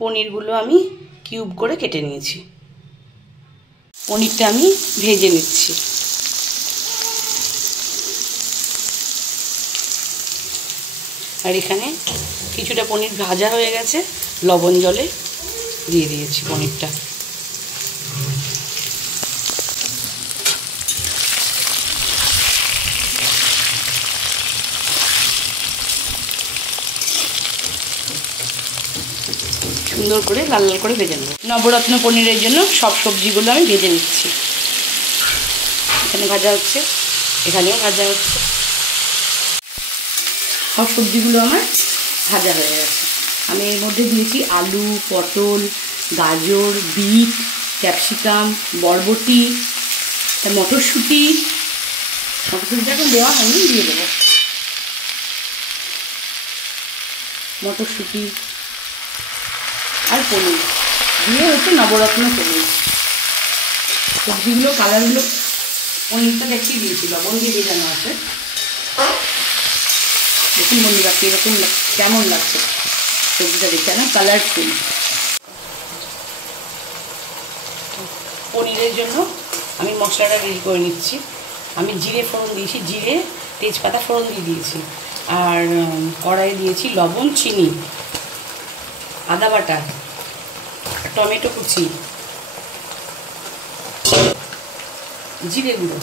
পনিরগুলো আমি কিউব করে কেটে নিয়েছি। পনিরটা আমি ভেজে নিচ্ছি। আর এখানে কিছুটা পনির ভাজা হয়ে গেছে, লবণ জলে দিয়ে দিয়েছি পনিরটা। সুন্দর করে লাল লাল করে ভেজে নেব। নবরত্ন পনিরের জন্য সব সবজিগুলো আমি ভেজে নিচ্ছি। এখানে ভাজা হচ্ছে, এখানেও ভাজা হচ্ছে। সব সবজিগুলো আমার ভাজা হয়ে গেছে। আমি এর মধ্যে দিয়েছি আলু, পটল, গাজর, বিট, ক্যাপসিকাম, বরবটি, মটরশুঁটি। মটরশুঁটিটা এখন দেওয়া হয়নি, দিয়ে দেবো। মটরশুঁটি আর পনির দিয়ে হচ্ছে নবরত্ন পনির। সবজিগুলো কালারগুলো, পনিরটা দেখিয়ে দিয়েছি, লবণ দিয়ে ভেজানো আছে। দেখুন বন্ধুরা কীরকম কেমন লাগছে সবজিটা দেখে, না কালারফুল। পনিরের জন্য আমি মশলাটা রেডি করে নিচ্ছি। আমি জিরে ফোড়ন দিয়েছি, জিরে তেজপাতা ফোড়ন দিয়ে দিয়েছি। আর কড়াইয়ে দিয়েছি লবণ, চিনি, আদা বাটা, টমেটো কুচি, জিরে গুঁড়ো,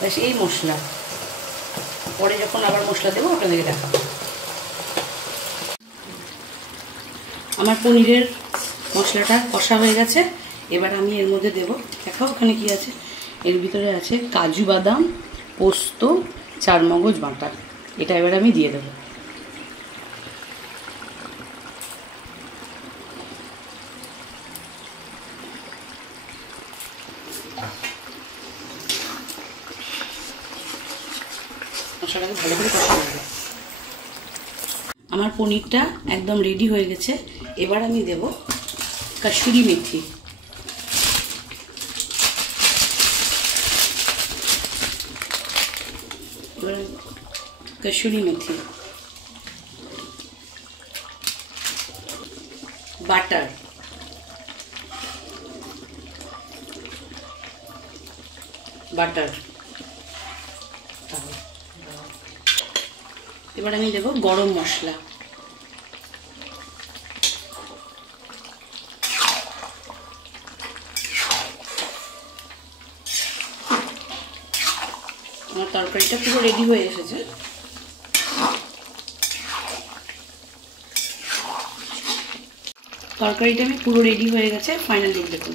ব্যাস এই মশলা। পরে যখন আবার মশলা দেবো আপনাদেরকে দেখাবো। আমার পনিরের মশলাটা কষা হয়ে গেছে। এবার আমি এর মধ্যে দেবো, দেখাও ওখানে কি আছে। এর ভিতরে আছে কাজু বাদাম, পোস্ত, চারমগজ বাটা। এটা এবার আমি দিয়ে দেবো। মশলাটাকে ভালো করে কষা নেব। আমার পনিরটা একদম রেডি হয়ে গেছে। এবার আমি দেব কাসুরি মেথি। Kasuri methi, butter, butter. এবার আমি দেব গরম মশলা। আমার তরকারিটা পুরো রেডি হয়ে এসেছে। তরকারিটা আমি পুরো রেডি হয়ে গেছে। ফাইনাল লুক দেখুন।